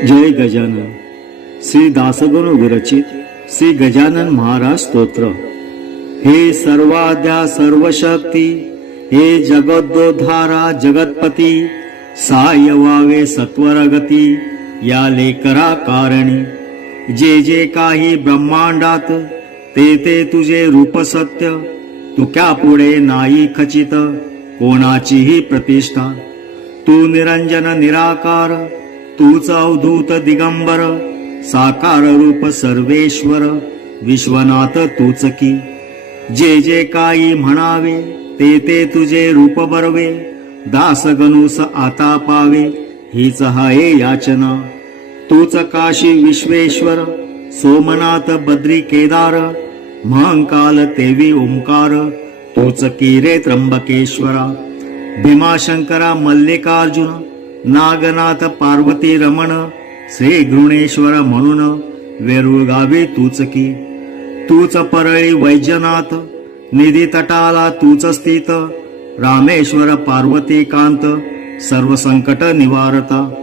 जय गजानन। श्री दासगुरु विरचित श्री गजानन महाराज स्तोत्र। हे सर्वाद्या सर्वशक्ती हे जगद्दोधारा जगतपती साय वावे सत्वरगती या लेकरा कारणी। जे जे काही ब्रह्मांडात ते ते तुझे रूप सत्य तुक्या पुढे नाही खचित कोणाचीही प्रतिष्ठा। तू निरंजन निराकार तूच अवधूत दिगंबर साकार रूप सर्वेश्वर विश्वनाथ तूच की जे जे काही म्हणावे ते ते तुझे रूप बरवे. दास गणूस आता पावे हीच हाये याचना. तूच काशी विश्वेश्वर सोमनाथ बद्री केदार महंकाल तेवी ओंकार. तूच की रे त्र्यंबकेश्वरा भीमाशंकरा मल्लिकार्जुन नागनाथ पार्वती रमण श्री घृणेश्वर म्हणून वेरूळ गावी तूच की. तूच परळी वैजनाथ निधी तटाला तूच स्थित. रामेश्वर पार्वती कांत सर्व संकट निवारता.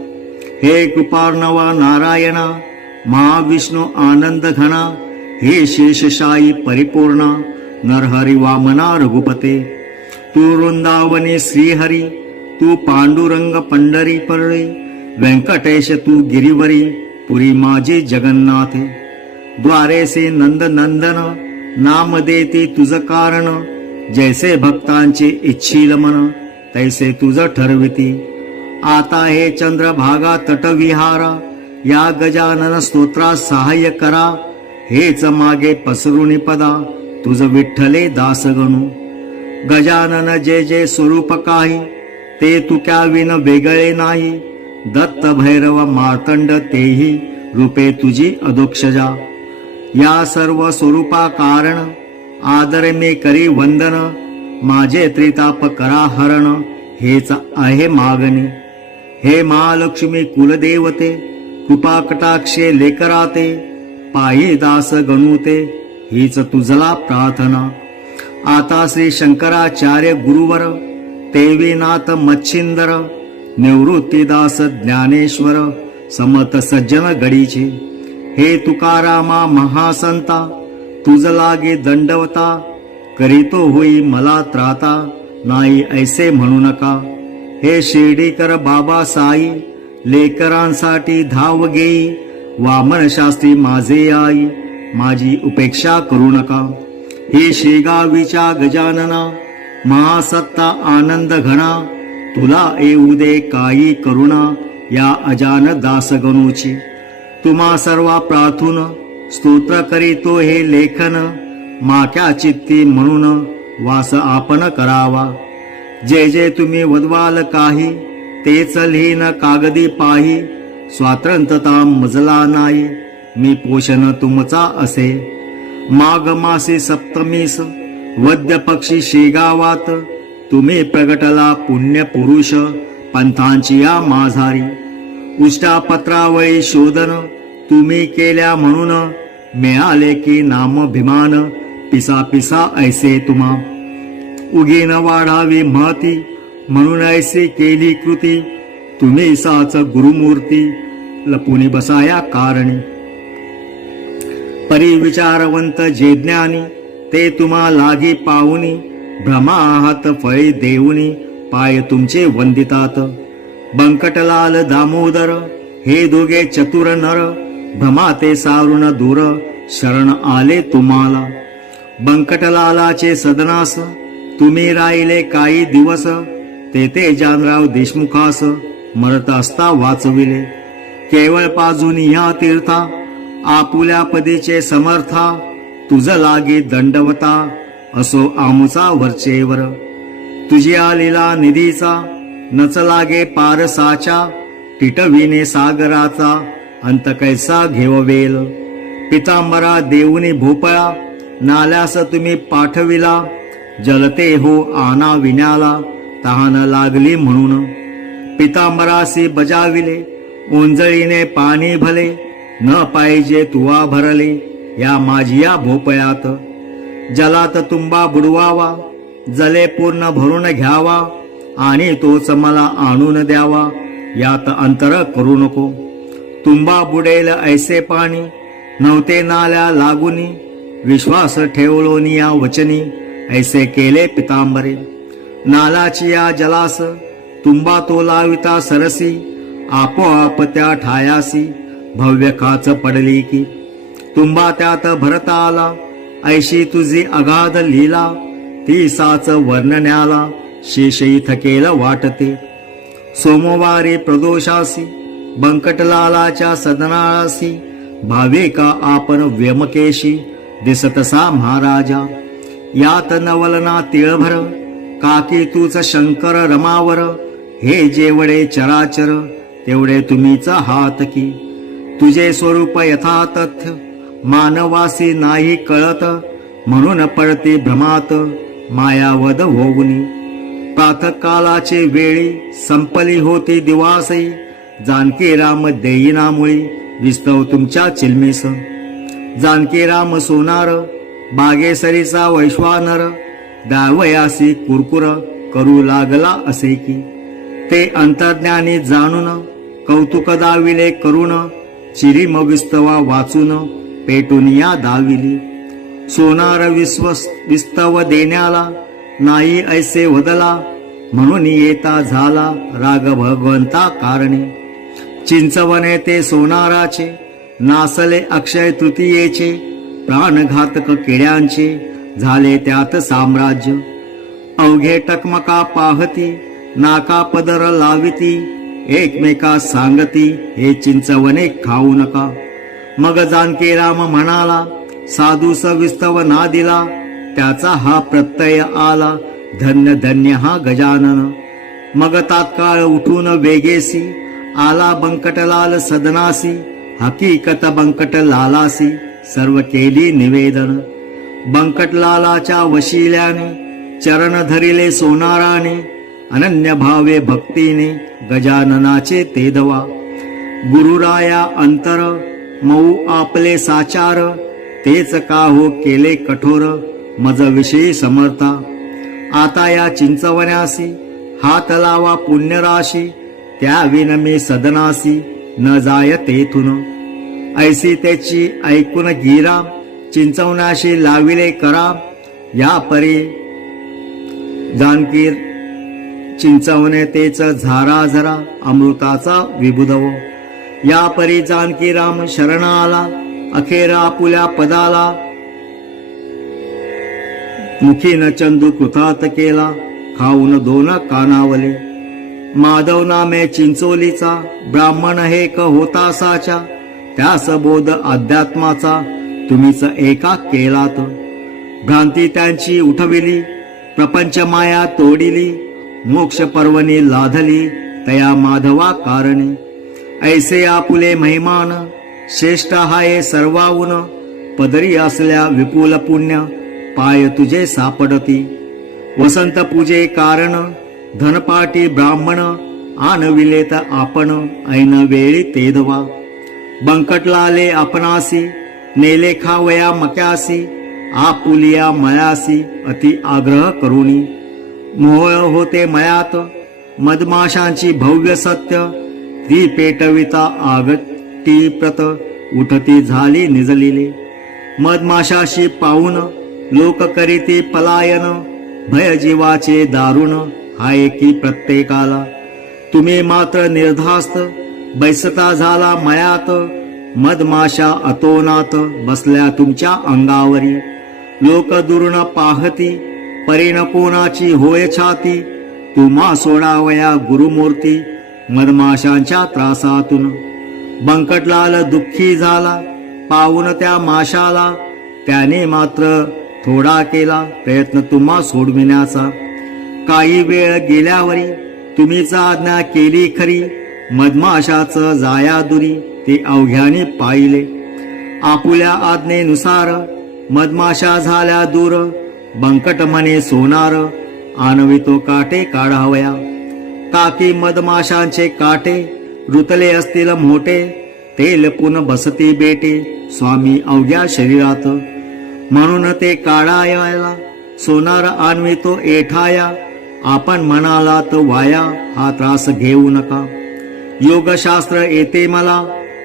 हे कृपार्णवा नारायणा महाविष्णू आनंद घना हे शेषशाही परिपूर्णा नरहरी वामना रघुपते. तू वृंदावनी श्रीहरी तू पांडुरंग पंढरी परळे व्यंकटेश तू गिरीवरी पुरी माझी जगन्नाथे. द्वारेसे नंद नंदन नाम देते तुझ कारण जैसे भक्तांचे इच्छिल मन तैसे तुझ ठरविती. आता हे चंद्रभागा तटविहारा या गजानन स्तोत्रा सहाय्य करा हेच मागे पसरुणी पदा तुझ विठ्ठले दासगणू. गजानन जे जे स्वरूप काही ते तुक्या विन वेगळे नाही. दत्त भैरव मार्तंड तेही रूपे तुझी अदोक्षजा या सर्व स्वरूपा कारण आदर मे करी वंदन. माझे त्रिताप करा हरण हेच आहे मागणी. हे महालक्ष्मी कुलदेवते कृपा कटाक्षे लेकराते पायी दास गणुते हीच तुझला प्रार्थना. आता श्री शंकराचार्य गुरुवर तेवीनाथ मच्छिंदर निवृत्तीदास ज्ञानेश्वर समत सज्जन गडीचे हे तुकारामा महासंता तुझ लागे दंडवता करीतो होई मला त्राता नाही ऐसे म्हणू नका. हे शिर्डीकर बाबा साई लेकरांसाठी धाव घेई वामन शास्त्री माझे आई माझी उपेक्षा करू नका. हे शेगावीच्या गजानना महासत्ता आनंद घना तुला येऊ दे काही करुणा या अजान दासगणूची. तुम्हा सर्वा प्रार्थून स्तोत्र करीतो हे लेखन माक्या चित्ती म्हणून वास आपण करावा. जे जे तुम्ही वदवाल काही तेच लिहिन कागदी पाही स्वातंत्रता मजला नाही मी पोषण तुमचा असे. माघ मासी सप्तमीस वद्य पक्षी शेगावात तुम्ही प्रगटला पुण्य पुरुष पंथांची या माझारी उष्टा पत्रावळी शोधन तुम्ही केल्या म्हणून मिळाले की नामभिमान पिसा पिसा ऐसे तुम्हा. उगीन वाढावी महती म्हणून ऐसे केली कृती तुम्ही साच गुरुमूर्ती लपुनी बसाया कारणी. परिविचारवंत जे ज्ञानी ते तुम्हा लागी पाहुनी भ्रमा आहात फळी देऊनी पाय तुमचे वंदितात. बंकटलाल दामोदर हे दोघे चतुर नर भ्रमा ते सारुण दूर शरण आले तुम्हाला. बंकटलालाचे सदनास तुम्ही राहिले काही दिवस तेथे जानराव देशमुखास मरत असता वाचविले. केवळ पाजून या तीर्था आपुल्या पदीचे समर्था तुझ लागे दंडवता असो आमचा वरचेवर. तुझी आलेला निधीचा नच लागे पारसाच्या टिटविने सागराचा अंत कैसा घेववेल. पितांबरा देऊनी भोपळा नाल्यास तुम्ही पाठविला. जलते हो आना विण्याला तहान लागली म्हणून. पितांबरासी बजाविले ओंजळीने पाणी भले न पाहिजे तुवा भरले. या माझिया भोपळ्यात जलात तुंबा बुडवावा जले पूर्ण भरून घ्यावा आणि तोच मला आणून द्यावा. यात अंतर करू नको. तुंबा बुडेल ऐसे पाणी नव्हते नाल्या लागुनी. विश्वास ठेवलोनी या वचनी ऐसे केले पितांबरे. नालाची या जलास तुंबा तो लाविता सरसी. आपोआप त्या ठायासी भव्य काच पडली की. तुंबा त्यात भरता आला. ऐशी तुझी अगाध लीला ती साच वर्णन्याला शेषई थकेल वाटते. सोमवारी प्रदोषासी बंकटलालाच्या सदनासी भाविका आपण व्यमकेशी दिसतसा महाराजा. यात नवलना तिळभर काकी तूच शंकर रमावर हे जेवढे चराचर तेवढे तुम्हीच हात की. तुझे स्वरूप यथा तथ्य मानवासी नाही कळत म्हणून पडते भ्रमात मायावद होऊनी. प्रातकालाचे वेळी संपली होती दिवासही जानकी राम देईनामुळे विस्तव तुमच्या चिलमेस. जानकी राम सोनार बागेसरीचा वैश्वानर दावयासी कुरकुर करू लागला असे की. ते अंतर्ज्ञानी जाणून कौतुक दाविले करुण चिरी विस्तवा वाचून पेटुनिया दाविली सोनार विश्व विस्तव देण्याला नाही ऐसे वदला म्हणून येता झाला राग भगवंता कारणे. चिंचवने ते सोनाराचे नासले अक्षय तृतीयेचे प्राणघातक किड्यांचे झाले त्यात साम्राज्य. अवघे टकमका पाहती नाका पदर लाविती एकमेका सांगती हे चिंचवने खाऊ नका. मग जानकी राम म्हणाला साधू सविस्तव ना दिला त्याचा हा प्रत्यय आला धन्य धन्य हा गजानन. मग तात्काळ उठून वेगेसी आला बंकटलाल सदनासी हकीकत बंकट लालासी सर्व केली निवेदन. बंकटलालाच्या वशिल्याने चरण धरिले सोनाराने अनन्य भावे भक्तीने गजाननाचे तेदवा. गुरुराया अंतर मऊ आपले साचार तेच का हो केले कठोर मज विषयी समर्था. आता या चिंचवण्यासी हात लावा पुण्यराशी त्या विनमी सदनासी न जाय तेथून. ऐसी त्याची ऐकून गिरा चिंचवण्याशी लाविले करा या परी जानकीर चिंचवणे तेच झारा झरा अमृताचा विबुधव या परी जानकी राम शरण आला अखेरा आपुल्या पदाला. मुखीन चंदू कृतात केला खाऊन दोन कानावले. माधव नामे चिंचोलीचा ब्राह्मण हे क होता साचा त्यास बोध अध्यात्माचा तुम्हीच एका केलात. भ्रांती त्यांची उठविली प्रपंच माया तोडिली मोक्ष पर्वणी लाधली तया माधवा कारणे. ऐसे आपुले महिमान श्रेष्ठ हाये सर्वाऊन पदरी असल्या विपुल पुण्य पाय तुझे सापडती. वसंत पूजे कारण धनपाटी ब्राह्मण आणविले तर आपण ऐन वेळी तेदवा बंकटलाले आपणासी नेले खावया मक्यासी आपुलिया मयासी अति आग्रह करुणी. मोह होते मयात मधमाशांची भव्य सत्य ती पेटविता आगती प्रत उठती झाली निजलिले मधमाशाशी पाहून लोक करीती पलायन भय जीवाचे दारुण हाय की प्रत्येकाला. तुम्ही मात्र निर्धास्त बैसता झाला मयात मधमाशा अतोनात बसल्या तुमच्या अंगावरी. लोक दुर्ण पाहती परीण कोणाची होय छाती तुम्हा सोडावया गुरुमूर्ती. मधमाशांच्या त्रासातून. बंकटलाल दुःखी झाला. पाहून त्या माशाला त्याने मात्र थोडा केला प्रयत्न तुम्हा सोडविण्याचा. काही वेळ गेल्यावरी तुम्हीच आज्ञा केली खरी. मधमाशाच जाया दुरी ते अवघ्याने पाहिले. आपुल्या आज्ञेनुसार मधमाशा झाल्या दूर. बंकट म्हणे सोनार आणवितो काटे काढावया. काकी मधमाशांचे काटे रुतले असतील मोठे तेल पुन बसती बेटे स्वामी अवघ्या शरीरात. म्हणून ते काढायला सोनार आणवितो एठाया आपण म्हणालात वाया हा त्रास घेऊ नका. योगशास्त्र येते मला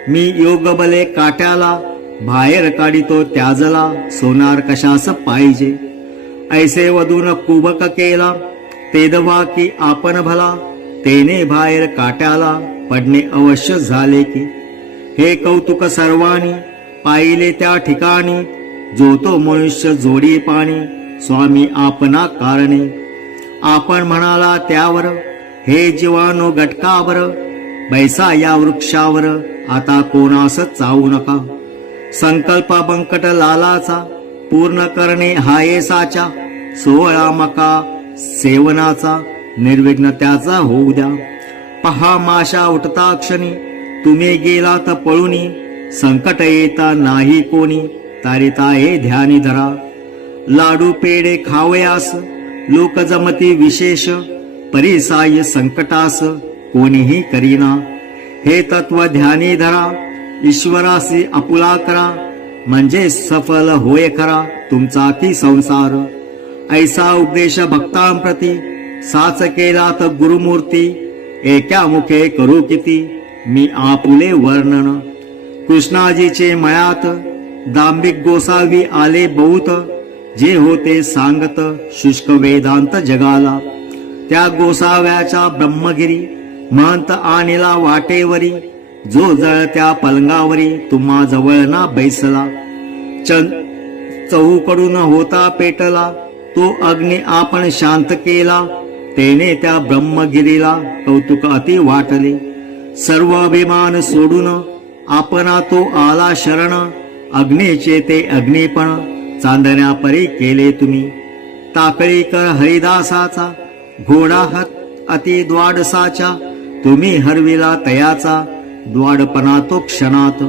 मी योग बले काट्याला बाहेर काढितो त्याजला सोनार कशास पाहिजे? ऐसे वधून कुबक केला तेदवा की आपण भला तेने बाहेर काट्याला पडणे अवश्य झाले की. हे कौतुक सर्वांनी पाहिले त्या ठिकाणी जो तो मनुष्य जोडी पाणी स्वामी आपणा कारणे. आपण म्हणाला त्यावर हे जीवानो गटकावर बैसा या वृक्षावर आता कोणास चावू नका. संकल्प बंकट लालाचा पूर्ण करणे हायेसाच्या सोहळा मका सेवनाचा निर्विघ्न त्याचा होऊ द्या. पहा माशा उठता क्षणी तुम्ही गेला तर पळूनी संकट येता नाही कोणी तारिता हे ध्यानी धरा. लाडू पेडे खावयास लोक जमती विशेष परिसाय संकटास कोणीही करीना. हे तत्व ध्यानी धरा ईश्वरासी अपुला करा म्हणजे सफल होय करा तुमचा की संसार. ऐसा उपदेश भक्तांप्रती साच केला तर गुरुमूर्ती एका मुखे करू किती? मी आपुले वर्णन. कृष्णाजीचे मयात दांबिक गोसावी आले बहुत जे होते सांगत शुष्क वेदांत जगाला. त्या गोसाव्याच्या ब्रह्मगिरी महंत आणिला वाटेवरी जो जळत्या पलंगावरी तुम्हा जवळ ना बैसला. चं चहूकडून होता पेटला तो अग्नी आपण शांत केला. तेने त्या ब्रह्मगिरीला कौतुक अति वाटले. सर्व अभिमान सोडून आपणा तो आला शरण अग्नीचे ते अग्निपण चांदण्यापरी केले तुम्ही. ताकळीकर हरिदासाचा घोडा हत अति द्वाडसाचा तुम्ही हरविला तयाचा द्वाडपणा तो क्षणात.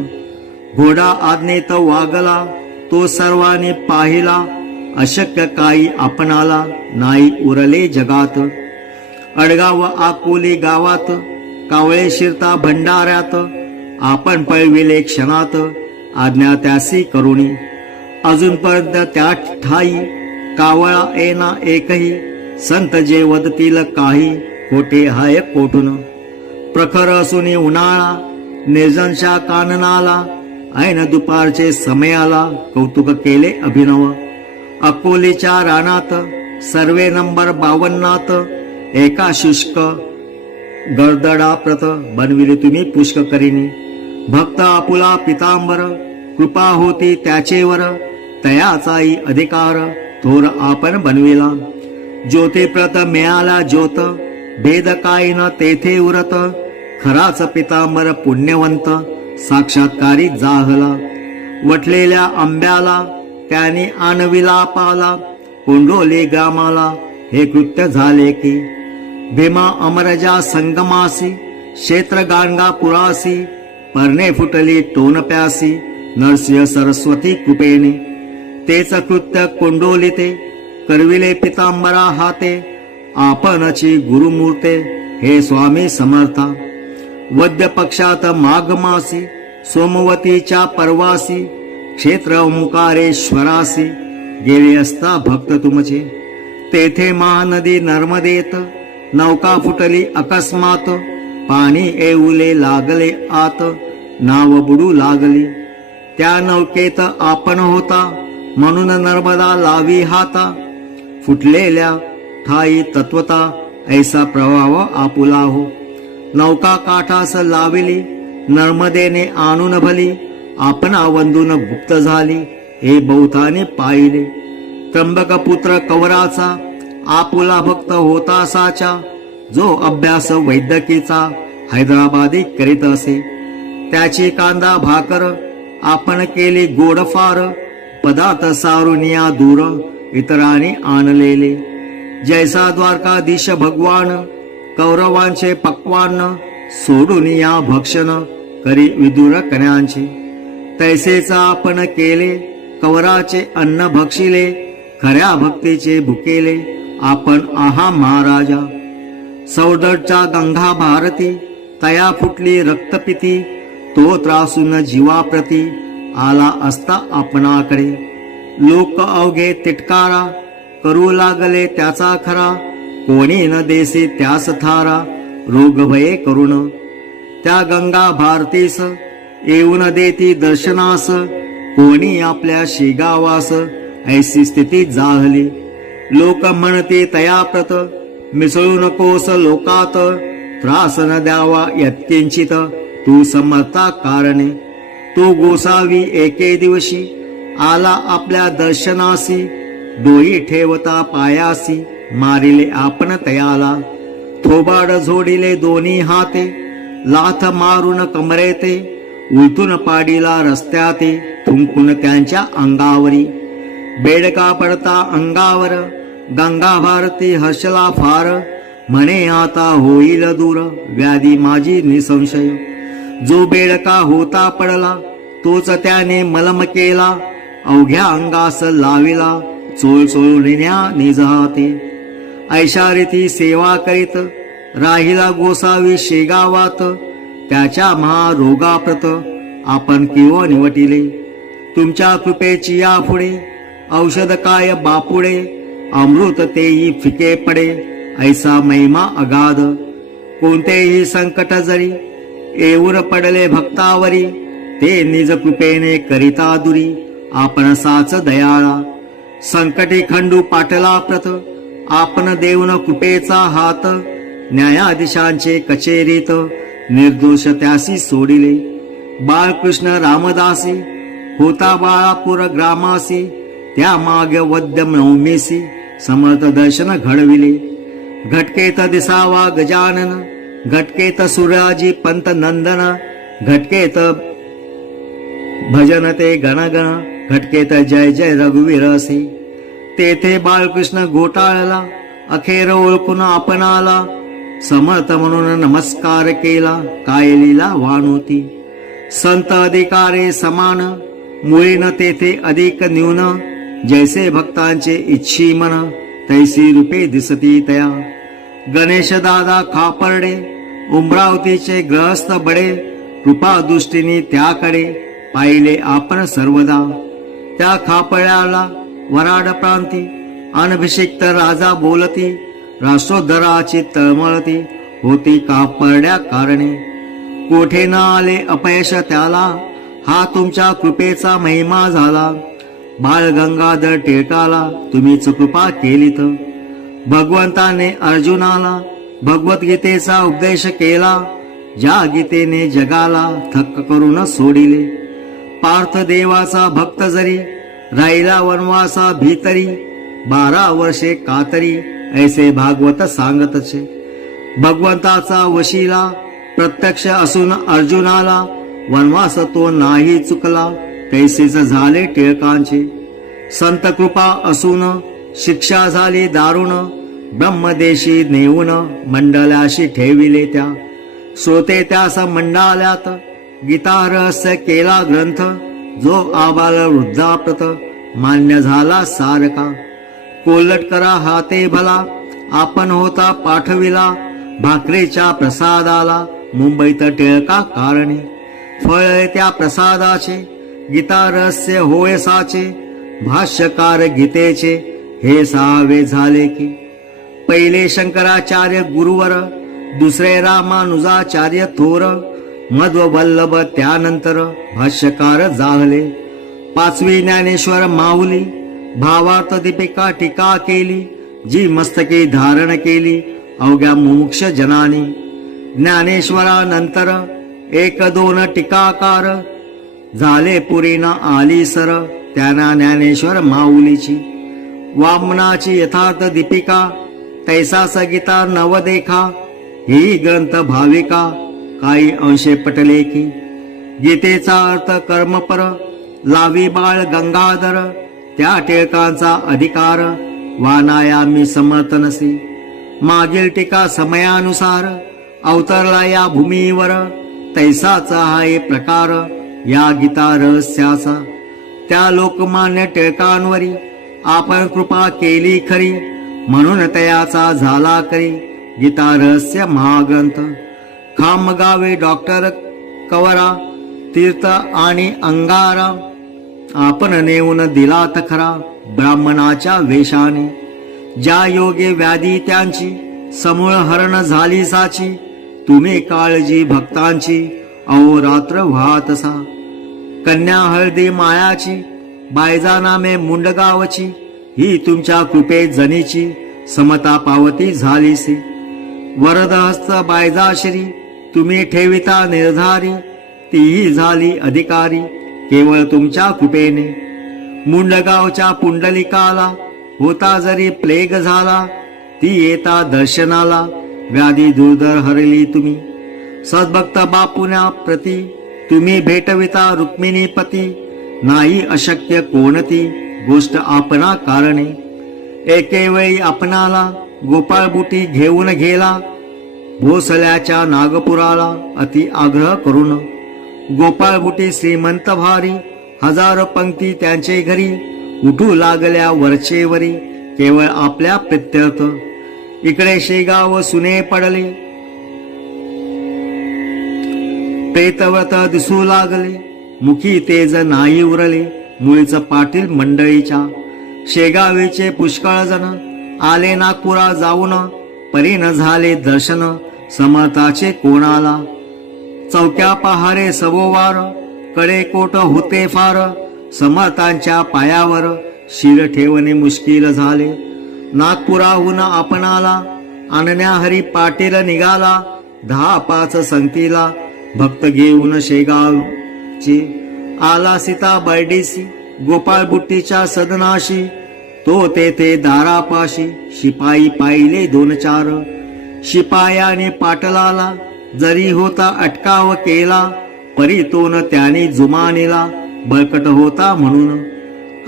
घोडा आज्ञेत वागला तो सर्वांनी पाहिला अशक्य काही आपणाला नाही उरले जगात. अडगाव आकोली गावात कावळे शिरता भंडाऱ्यात आपण पळविले क्षणात आज्ञा त्यासी करुणी. अजूनपर्यंत त्या ठाई कावळा येना एकही संत जे वदतील काही कोठे हाय कोठून. प्रखर असून उन्हाळा निर्जनशा काननाला ऐन दुपारचे समयाला कौतुक केले अभिनव. अकोलेच्या रानात सर्वे नंबर बावन्नात एका शुष्क गर्दडाप्रत बनविले तुम्ही पुष्क करीने भक्त आपुला पितांबर कृपा होती त्याचेवर तयाचाही अधिकार थोर आपण बनविला. ज्योतेप्रत मिळाला ज्योत भेद काय न तेथे उरत खराच पितांबर पुण्यवंत साक्षात्कारी जाहला. वटलेल्या आंब्याला त्याने आणविला पाला कोंडोले ग्रामाला. हे कृत्य झाले की भीमा अमरजा संगमासी क्षेत्र गांगा पुरासी परणे फुटली टोन प्यासी नरसिंह सरस्वती कृपेने. तेच कृत्य कोंडोलिते करविले पितांबरा हाते आपणची गुरुमूर्ते हे स्वामी समर्था. वद्य पक्षात माघमासी सोमवतीच्या परवासी क्षेत्र ओंकारेश्वरासी गेले असता भक्त तुमचे. तेथे महानदी नर्मदेत नौका फुटली अकस्मात पाणी येऊले लागले आत नाव बुडू लागली. त्या नौकेत आपण होता म्हणून नर्मदा लावी हाता. फुटलेल्या ठाई तत्वता ऐसा प्रवाह आपुला हो. नौका काठास लाविली नर्मदेने आणून भली. आपण वंदून गुप्त झाली हे बहुताने पाहिले. त्र्यंबक पुत्र कवराचा आपुला भक्त होता साचा जो अभ्यास वैद्यकीचा हैदराबादी करीत असे. त्याची कांदा भाकर आपण केली गोडफार पदार्थ सारुनिया दूर इतरांनी आणलेले. जैसा द्वारकाधीश भगवान कौरवांचे पक्वान सोडून या भक्षण करी विदुर कन्यांचे. तैसेचा आपण केले कवराचे अन्न भक्षिले खऱ्या भक्तीचे भुकेले आपण आहा महाराजा. सौदडच्या गंगा भारती तया फुटली रक्तपिती तो त्रासून जीवाप्रती आला असता आपणाकडे. लोक अवघे तिटकारा करू लागले त्याचा खरा कोणी न देसे त्यास थारा रोग भये करुण. त्या गंगा भारतीस येऊन देती दर्शनास. कोणी आपल्या शेगावास ऐसी स्थिती जाहली. लोक म्हणते तयाप्रत मिसळू नकोस लोकात. त्रास न द्यावा यत्किंचित तू समर्था कारणे. तो गोसावी एके दिवशी आला आपल्या दर्शनासी. डोई ठेवता पायासी मारिले आपण तयाला. थोबाड झोडिले दोन्ही हाते लाथ मारून कमरेते. उलटून पाडीला रस्त्याते थुंकून त्यांच्या अंगावरी. बेडका पडता अंगावर गंगा भारती हर्षला फार. म्हणे आता होईल दूर व्याधी माझी निसंशय. जो बेडका होता पडला तोच त्याने मलम केला. अवघ्या अंगास लाविला चोळ चोळविण्या निजहाते. ऐशा रीती सेवा करीत राहिला गोसावी शेगावात. त्याच्या महारोगाप्रत आपण किंवा निवटिले. तुमच्या कृपेची या पुढे औषध काय बापुडे अमृत तेही फिके पडे ऐसा महिमा अगाध. कोणतेही संकट जरी येऊर पडले भक्तावरी ते निज कृपेने करिता दुरी आपण साच दयाळा. संकटी खंडू पाटला प्रत आपण देऊन कृपेचा हात न्यायाधीशांचे कचेरीत निर्दोष त्यासी सोडिले। बाळकृष्ण रामदासी होता बाळापूर ग्रामासी त्या मागे वद्य नवमीसी समर्थ दर्शन घडविले। घटकेत दिसावा गजानन घटकेत सुराजी पंत नंदन घटकेत भजन ते गणगण घटकेत जय जय रघुवीर असे तेथे बाळकृष्ण घोटाळला अखेर ओळखून आपणाला समर्थ म्हणून नमस्कार केला कायलीला वाणोती? संत अधिकारे समान मुळीन तेथे अधिक न्यून जैसे भक्तांचे इच्छी मन तैसी रूपे दिसती तया. गणेश दादा खापर्डे उमरावतीचे ग्रहस्थ बडे कृपा दृष्टीने त्याकडे पाहिले आपण सर्वदा. त्या खापळ्याला वराड प्रांती अनभिषिक्त राजा बोलती राष्ट्रोद्धराची तळमळती होती कापरड्या कारणे. कोठे न आले अपयश त्याला? हा तुमच्या कृपेचा महिमा झाला. बाळ गंगाधर टिळकाला तुम्हीच कृपा केलीत. भगवंताने अर्जुनाला भगवद्गीतेचा उपदेश केला. ज्या गीतेने जगाला थक्क करून सोडिले. पार्थ देवाचा भक्त जरी राहिला वनवासा भीतरी बारा वर्षे कातरी ऐसे भागवत सांगतचे भगवंताचा वशीला प्रत्यक्ष असून अर्जुनाला वनवास तो नाही चुकला कैसेच झाले टिळकांचे. संत कृपा असून शिक्षा झाली दारुण ब्रह्मदेशी नेऊन मंडळाशी ठेविले त्या. श्रोते त्यास मंडाल्यात गीता रहस्य केला ग्रंथ जो आबाल वृद्धाप्रत मान्य झाला सारका. कोलट करा हाते भला. आपण होता पाठविला भाकरीच्या प्रसादाला. मुंबईत टिळका कारणे. फळ त्या प्रसादाचे गीता रहस्य होय साचे. भाष्यकार गीतेचे हे सहावे झाले की. पहिले शंकराचार्य गुरुवर दुसरे रामानुजाचार्य थोर. मध्व वल्लभ त्यानंतर भाष्यकार जाहले पाचवी ज्ञानेश्वर माऊली भावार्थ दीपिका टीका केली जी मस्तके धारण केली अवघ्या मुमुक्ष जनानी. ज्ञानेश्वरानंतर एक दोन टीकाकार. झाले पुरीना आली सर त्यांना ज्ञानेश्वर माऊलीची. वामनाची यथार्थ दीपिका तैसा सगीता नवदेखा ही ग्रंथ भाविका काही अंशे पटले की गीतेचा अर्थ कर्मपर लावी बाळ गंगाधर त्या टिळकांचा अधिकार वानाया मी समर्थ नसे मागील टीका समयानुसार अवतरला या भूमीवर तैसाचा हा एक प्रकार या गीता रहस्याचा. त्या लोकमान्य टिळकांवरी आपण कृपा केली खरी म्हणून तयाचा झाला करी गीता रहस्य महाग्रंथ. खामगावे डॉक्टर कवरा तीर्थ आणि अंगारा आपण नेऊन दिलात खरा ब्राह्मणाच्या वेशाने ज्या योगे व्याधी त्यांची समूळ हरण झाली साची. तुम्ही काळजी भक्तांची अहोरात्र वाहतसा कन्या हळदी मायाची बायजा नामे मुंडगावची. ही तुमच्या कृपे जनीची समता पावती झालीसी वरदहस्त बायजाश्री तुम्ही ठेविता निर्धारी. तीही झाली अधिकारी. केवळ तुमच्या कृपेने. मुंडगावच्या पुंडलिकाला होता जरी प्लेग झाला ती येता दर्शनाला व्याधी दुर्धर हरली तुम्ही. सद्भक्त बापुण्या प्रती तुम्ही भेटविता रुक्मिणी पती नाही अशक्य कोणती गोष्ट आपणा कारणे. एके वेळी आपणाला गोपाळबुटी घेऊन गेला भोसल्याच्या नागपुराला अति आग्रह करून गोपाळबुटी श्रीमंत भारी हजारो पंक्ती त्यांचे घरी उठू लागल्या वरचेवरी केवळ आपल्या प्रित्यर्थ इकडे शेगाव सुने पडले. प्रेतव्रत दिसू लागले मुखी तेज नाही उरले मुळीच पाटील मंडळीच्या. शेगावीचे पुष्कळ जण आले नागपुरा जाऊन परीन झाले दर्शन समर्थाचे कोणाला? चौक्या पहारे सवोवारकडे कोट होते फार समर्थांच्या पायावर शिर ठेवणे मुश्किल झाले. नागपुराहून आपणाला आणण्या हरी पाटील निघाला दहा पाच संगतीला भक्त घेऊन शेगावची आला सीता बर्डीसी गोपाळ बुट्टीच्या सदनाशी तो तेथे दारापाशी शिपाई पाहिले दोन चार. शिपायाने पाटलाला जरी होता अटकाव केला परी तोन त्याने जुमानीला बळकट होता म्हणून.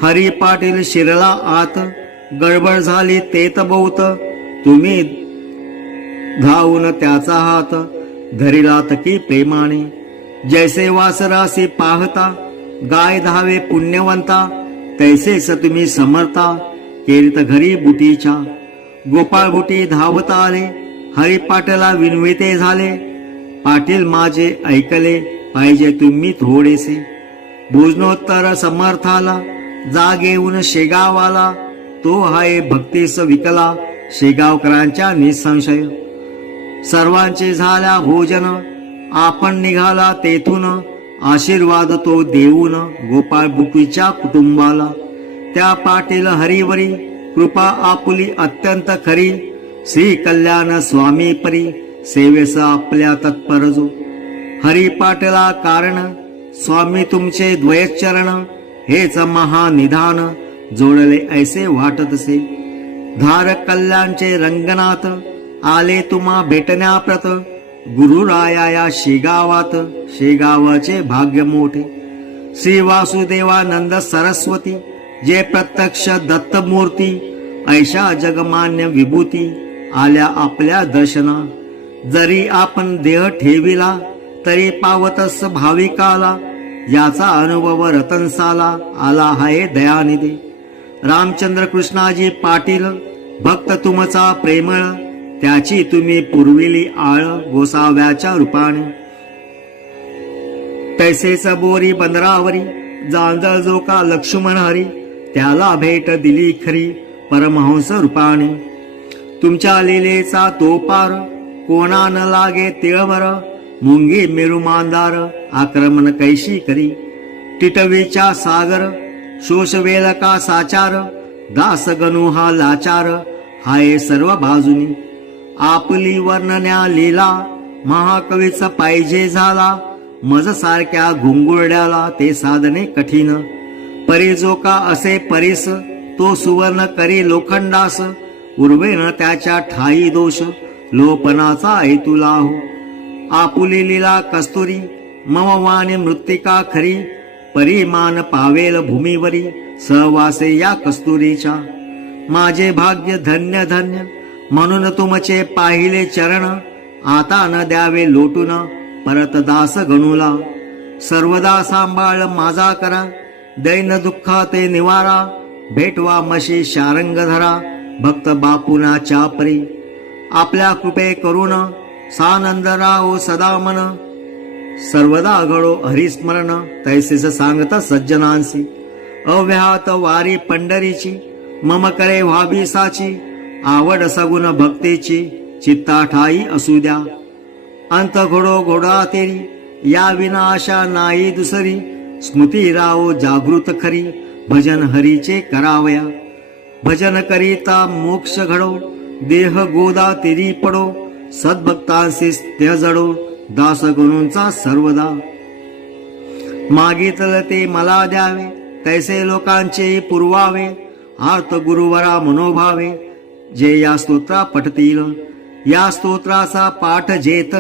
हरी पाटील शिरला आत गडबड झाली तेत बहुत तुम्ही धावून त्याचा हात धरिला की प्रेमाने. जैसे वासरासी पाहता गाय धावे पुण्यवंता तैसेच तुम्ही समर्था केरित घरी बुटीच्या. गोपाळ बुटी धावता आले हरिपाटला विनविते झाले. पाटील माझे ऐकले पाहिजे तुम्ही थोडेसे. भोजनोत्तर समर्थाला जाग येऊन शेगावाला तो हाय भक्तीस विकला शेगावकरांच्या निसंशय. सर्वांचे झाल्या भोजन आपण निघाला तेथून आशीर्वाद तो देऊन गोपाळ बुटीच्या कुटुंबाला. त्या पाटील हरिवरी कृपा आपुली अत्यंत खरी श्री कल्याण स्वामी परी. सेवेस आपल्या तत्पर जो हरी पाटला कारण स्वामी तुमचे द्वयचरण हेच महानिधान जोडले ऐसे वाटतसे. धार कल्याणचे रंगनाथ आले तुम्हा भेटण्याप्रत गुरुराया या शेगावात शेगावाचे भाग्य मोठे. श्री वासुदेवानंद सरस्वती जे प्रत्यक्ष दत्तमूर्ती ऐशा जगमान्य विभूती आल्या आपल्या दर्शना. जरी आपण देह ठेविला तरी पावतस भाविकाला याचा अनुभव रतनसाला आला आहे दयानिधी. रामचंद्र कृष्णाजी पाटील भक्त तुमचा प्रेमळ त्याची तुम्ही पुरविली आळ गोसाव्याच्या रूपाने. तैसेच बोरी बंदरावरी जांजळ जो का लक्ष्मण हरी त्याला भेट दिली खरी परमहंस रूपाने. तुमच्या लिलेचा तो पार कोणा न लागे तिळभर मुंगी मेरुमांदार आक्रमण कैशी करी? टिटवीच्या सागर शोषवेलका साचार दास गणू हा लाचार हाय सर्व बाजूनी. आपली वर्णन्या लीला महाकवीच पाहिजे झाला मज सारख्या घुंगुरड्याला ते साधने कठीण. परी का असे परीस तो सुवर्ण करी लोखंडास उर्वेन त्याच्या ठाई दोष. लोपनाचा ऐतुला हो आपुली लीला कस्तुरी मम वाणी मृत्तिका खरी परिमान पावेल भूमीवरी सहवासे या कस्तुरीच्या. माझे भाग्य धन्य धन्य म्हणून तुमचे पाहिले चरण आता न द्यावे लोटून परत दास गणूला. सर्वदा सांभाळ माझा करा दैन दुःखा ते निवारा भेटवा मशी शारंग धरा भक्त बापुना चापरी. आपल्या कृपे करून सानंद राहो सदा मन सर्वदा घडो हरिस्मरण तैसेच सांगत सज्जनांसी. अव्याहत वारी पंढरीची मम करे व्हावीसाची आवड सगुण भक्तीची चित्ता ठाई असू द्या. अंत घोडो घोडा तेरी या विनाशा नाही दुसरी. स्मृती राव जागृत खरी भजन हरीचे करावया. भजन करीता मोक्ष घडो देह गोदा तेरी पडो सद्भक्तांशी स्नेह जडो दास गुरूंचा सर्वदा मागितलं ते मला द्यावे तैसे लोकांचे पुरवावे आर्त गुरुवरा मनोभावे जे या स्तोत्रा पठतील. या स्तोत्राचा पाठ जेत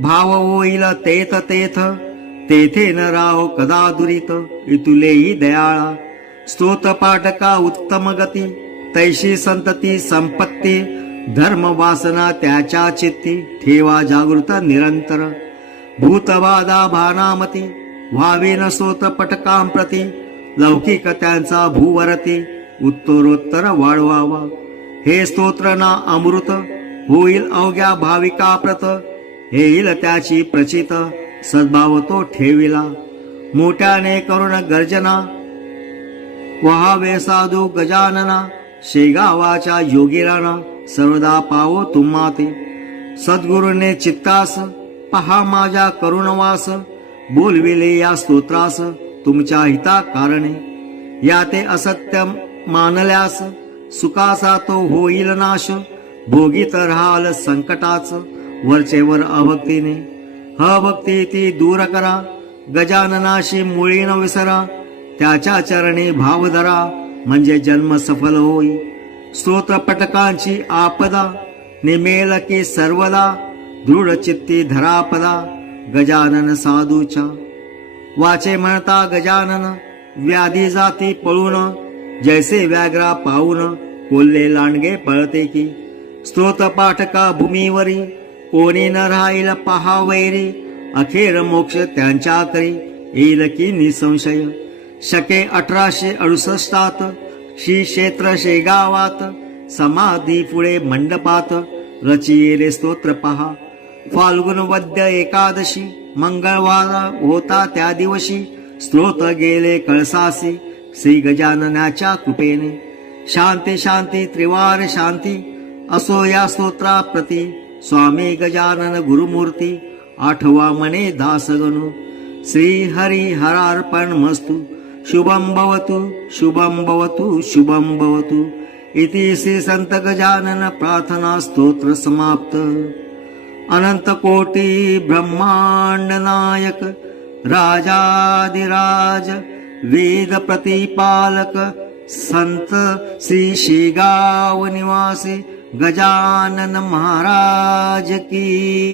भाव होईल तेथ तेथ तेथे न राहो कदा दुरित इतुलेही दयाळा. स्तोत पाठका उत्तम गती तैशी संतती संपत्ती धर्म वासना त्याच्या चित्ती. ठेवा जागृत निरंतर. भूतवादा भानामती व्हावे न पटकां प्रती. लौकिक त्यांचा भूवरती उत्तरोत्तर वाढवावा. हे स्तोत्र ना अमृत होईल अवघ्या भाविका प्रत. येईल त्याची प्रचित सद्भाव तो ठेविला. मोठ्याने करुण गर्जना वहावे साधू गजानना. शेगावाच्या योगीराना सर्वदा पावो तुम्हा ते सद्गुरूने चित्तास पहा माझ्या करुणवास बोलविले या स्तोत्रास तुमच्या हिता कारणे या ते असत्य मानल्यास सुखाचा तो होईल नाश भोगीत राहाल संकटाच वरचेवर अभक्तीने. अभक्ती ती दूर करा गजाननाशी मुळी न विसरा त्याच्या चरणी भाव धरा म्हणजे जन्म सफल होई. स्तोत्र पटकांची आपदा निमेल की सर्वदा दृढ चित्ती धरापदा गजानन साधूच्या. वाचे म्हणता गजानन व्याधी जाती पळून जैसे व्याघ्रा पाहून कोल्हे लांडगे पळते की. स्तोत पाठका भूमीवरी कोणी न राहील पहा वैरी अखेर मोक्ष त्यांच्या करी येईल की निसंशय. शके अठराशे अडुसष्टात श्री क्षेत्र शेगावात समाधी पुढे मंडपात रचियेले स्तोत्र पहा. फाल्गुन वद्य एकादशी मंगळवार होता त्या दिवशी स्तोत्र गेले कळसासी श्री गजाननाच्या कृपेने शांती शांती त्रिवार शांती असो या स्तोत्राप्रती स्वामी गजानन गुरुमूर्ती आठवा मने दासगणू. श्री हरी हरार्पण मस्तू. शुभम भवतु शुभम भवतु शुभम भवतु इति श्री संत गजानन प्रार्थना स्तोत्र समाप्त। अनंत कोटी ब्रह्मांड नायक राजाधिराज वेद प्रतिपालक संत श्री शेगाव निवासी गजानन महाराज की।